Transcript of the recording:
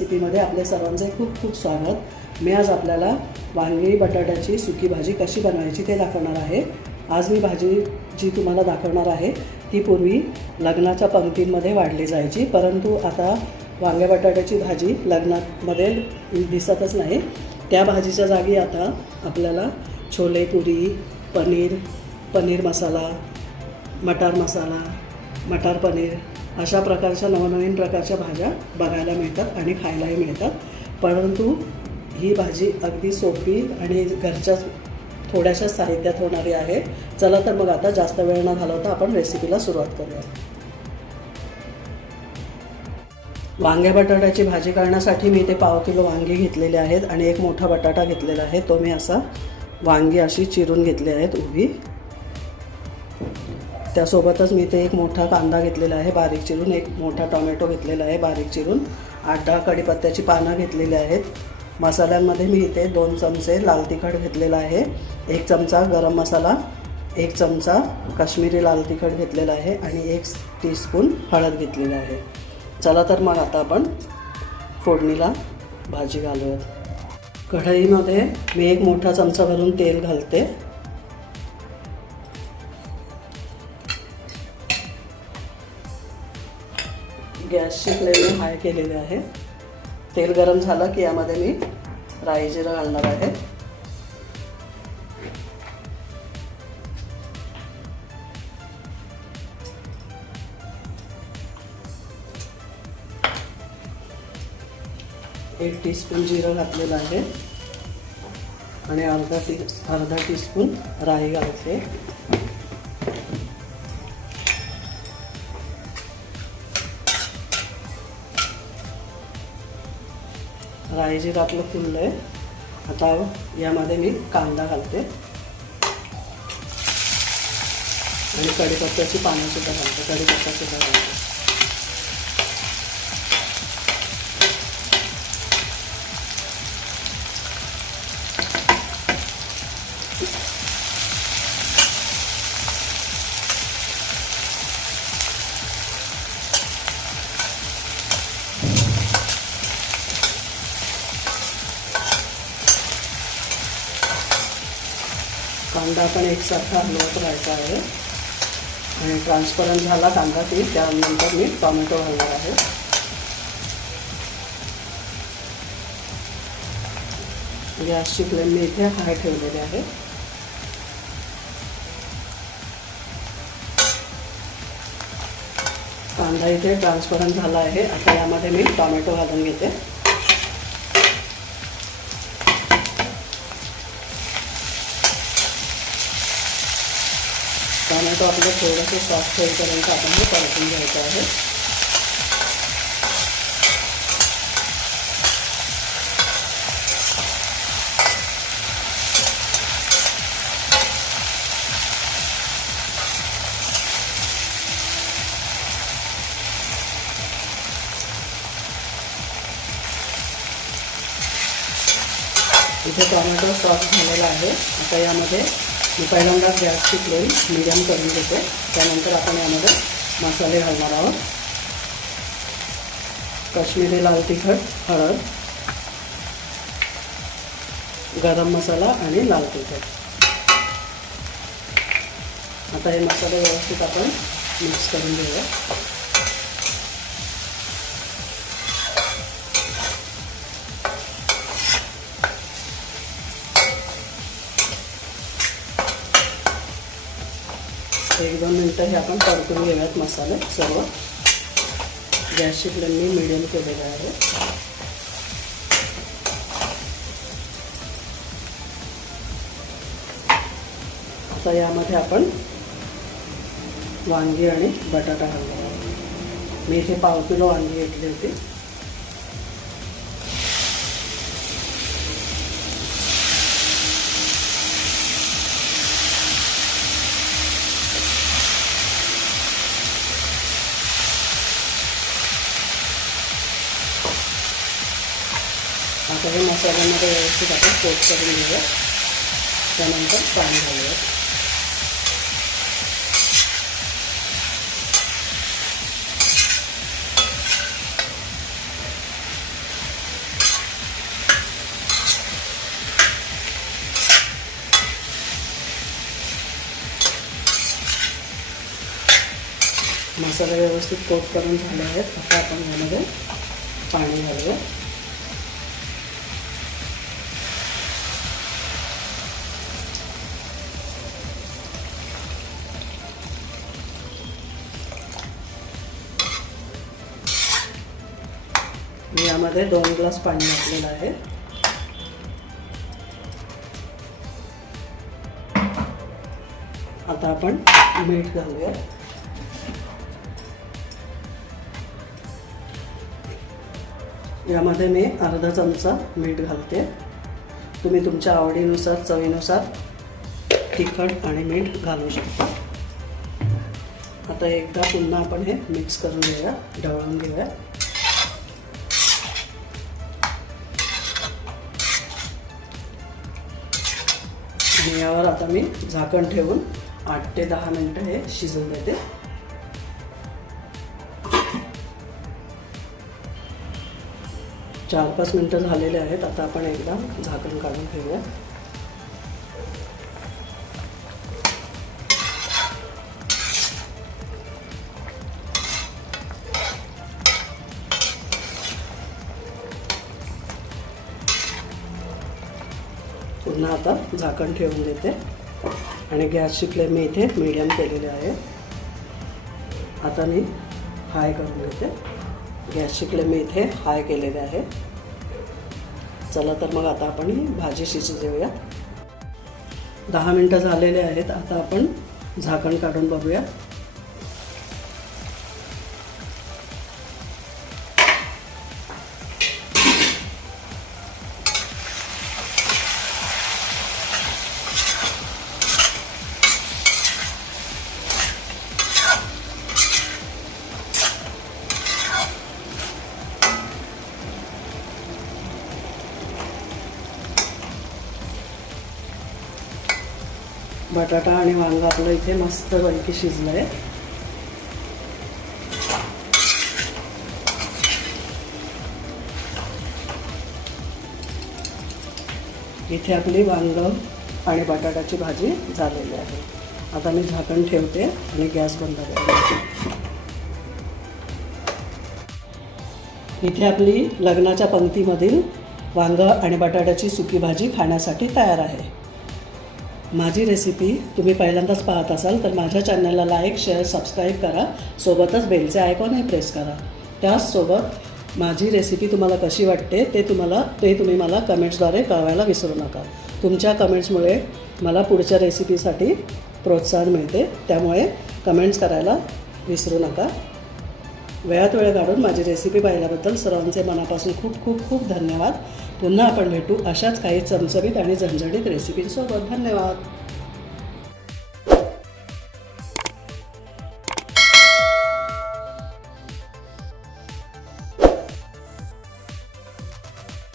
रेसिपीमध्ये आपल्या सर्वांचे खूप खूप स्वागत. मी आज आपल्याला वांगी बटाट्याची सुकी भाजी कशी बनवायची ते दाखवणार आहे. आज मी भाजी जी तुम्हाला दाखवणार आहे ती पूर्वी लग्नाच्या पंक्तींमध्ये वाढली जायची परंतु आता वांग्या बटाट्याची भाजी लग्नामध्ये दिसतच नाही. त्या भाजीच्या जागी आता आपल्याला छोले पुरी पनीर पनीर मसाला मटार मसाला मटार पनीर अशा प्रकारच्या नवनवीन प्रकारच्या भाज्या बघायला मिळतात आणि खायलाही मिळतात. परंतु ही भाजी अगदी सोपी आणि घरच्या थोड्याशा साहित्यात होणारी आहे. चला तर मग आता जास्त वेळ न घालवता आपण रेसिपीला सुरुवात करूया. वांग्या बटाट्याची भाजी करण्यासाठी मी ते पाव किलो वांगी घेतलेले आहेत आणि एक मोठा बटाटा घेतलेला आहे. तो मी असा वांगी अशी चिरून घेतली आहेत उभी. त्यासोबतच मी ते एक मोठा कांदा घेतलेला आहे बारीक चिरून एक मोठा टोमॅटो घेतलेला आहे बारीक चिरून. आठ दहा कढीपत्त्याची पानं घेतलेली आहेत. मसाल्यांमध्ये मी इथे दोन चमचे लाल तिखट घेतलेला आहे एक चमचा गरम मसाला एक चमचा काश्मीरी लाल तिखट घेतलेला आहे आणि एक टीस्पून हळद घेतलेला आहे. चला तर मग आता आपण फोडणीला भाजी घालूयात. कढईमध्ये मी एक मोठा चमचा भरून तेल घालते. गॅसची फ्लेम हाय केलेली आहे. तेल गरम झालं की यामध्ये मी राई जिरं घालणार आहे. एक टीस्पून जिरं घातलेलं आहे. आणि अर्धा टी अर्धा टीस्पून राई घालते. राई जिरं आपलं फुललं आहे. आता यामध्ये मी कांदा घालते. आणि कढीपत्त्याची पानंसुद्धा घालते. कढीपत्तासुद्धा घालते. कांदा पण एकसारखा हलवत राहायचा आहे. आणि ट्रान्सपरंट झाला कांदा ती त्यानंतर मी टॉमॅटो घालणार आहे. गॅसची फ्लेम मी इथे हाय ठेवलेली आहे. कांदा इथे ट्रान्सपरंट झाला आहे. आता यामध्ये मी टॉमॅटो घालून घेते. टोमॅटो आपलं थोडंसं सॉफ्ट होईपर्यंत आपण हे परतून घ्यायचं आहे. इथे टोमॅटो सॉफ्ट झालेला आहे. आता यामध्ये मी पहिल्यांदा गॅसची फ्लेम मिडियम करून घेते. त्यानंतर आपण यामध्ये मसाले घालणार आहोत. काश्मीरी लाल तिखट हळद गरम मसाला आणि लाल तिखट. आता हे मसाले व्यवस्थित आपण मिक्स करून घेऊया. एक दोन मिनटं हे आपण परतून घेऊयात मसाले सर्व. गॅसची फ्लेम मी मिडियम केलेलं आहे. आता यामध्ये आपण वांगी आणि बटाटा घालणार आहोत. मी इथे पाव किलो वांगी घेतली होती. आता हे मसाल्यामध्ये व्यवस्थित आपण कोट करून घेऊया. त्यानंतर पाणी घालूया. मसाला व्यवस्थित कोट करून झाला आहे आता आपण यामध्ये पाणी घालूया. मी यामध्ये दोन ग्लास पाणी घातलेलं आहे. आता आपण मीठ घालूया यामध्ये मी अर्धा चमचा मीठ घालते. तुम्ही तुमच्या आवडीनुसार चवीनुसार तिखट आणि मीठ घालू शकता. आता एकदा पुन्हा आपण हे मिक्स करून घेऊया ढवळून घेऊया. आणि यावर आता मी झाकण ठेवून आठ ते दहा मिनटं हे शिजवून देते. चार पाच मिनटं झालेले आहेत. आता आपण एकदा झाकण काढून ठेवूया पुन्हा आता झाकण ठेवून देते. आणि गॅसची फ्लेम मी इथे मिडियम केलेली आहे. आता मी हाय करून घेते गॅसची फ्लेम मी इथे हाय केलेली आहे. चला तर मग आता आपण ही भाजी शिजू देऊया. दहा मिनटं झालेले आहेत. आता आपण झाकण काढून बघूया. बटाटा आणि वांगा आपलं इथे मस्त पैकी शिजलं आहे इथे आपली वांग आणि बटाट्याची भाजी झालेली आहे. आता मी झाकण ठेवते आणि गॅस बंद करते. इथे आपली लग्नाच्या पंक्तीमधील वांग आणि बटाट्याची सुकी भाजी खाण्यासाठी तयार आहे. माझी रेसिपी तुम्ही पहिल्यांदाच पाहत असाल तर माझ्या चॅनलला लाईक शेअर सबस्क्राईब करा. सोबतच बेलचे आयकॉनही प्रेस करा. त्याचसोबत माझी रेसिपी तुम्हाला कशी वाटते ते तुम्हाला ते तुम्ही मला कमेंट्सद्वारे कळवायला विसरू नका. तुमच्या कमेंट्समुळे मला पुढच्या रेसिपीसाठी प्रोत्साहन मिळते त्यामुळे कमेंट्स करायला विसरू नका. वेळात वेळ काढून माझी रेसिपी पाहिल्याबद्दल सर्वांचे मनापासून खूप खूप खूप धन्यवाद. पुन्हा आपण भेटू अशाच काही चमचमीत आणि झणझणीत रेसिपींसोबत धन्यवाद.